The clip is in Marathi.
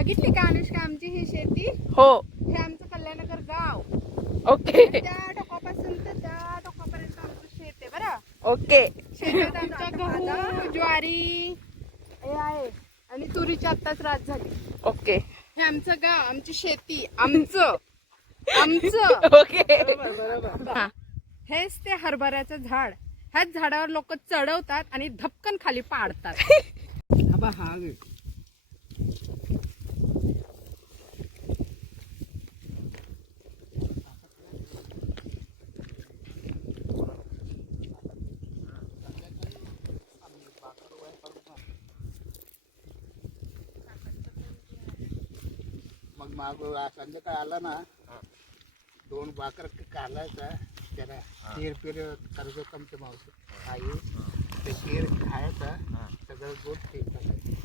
बघितली का अनुष्का आमची ही शेती? हो. हे आमचं कल्याणनगर गाव. ओके त्या टोकापासून तर त्या टोकापर्यंत आमचं शेत आहे बरं. ओके. शेतात आमचा गहू, ज्वारी हे आहे आणि तुरीची आत्ताच रात झाली. ओके हे आमचं गाव, आमची शेती, आमचं आमचं. ओके. बरोबर. हा. हेच ते हरभऱ्याचं झाड. ह्याच झाडावर लोक चढवतात आणि धपकन खाली पाडतात. हा घे. मग माग संध्याकाळ आला ना 2 भाकर काढायचा त्याला खीर पिर कर्ज कमते मावशी आई ते खीर खायचा सगळं गोड खीर टाकायचं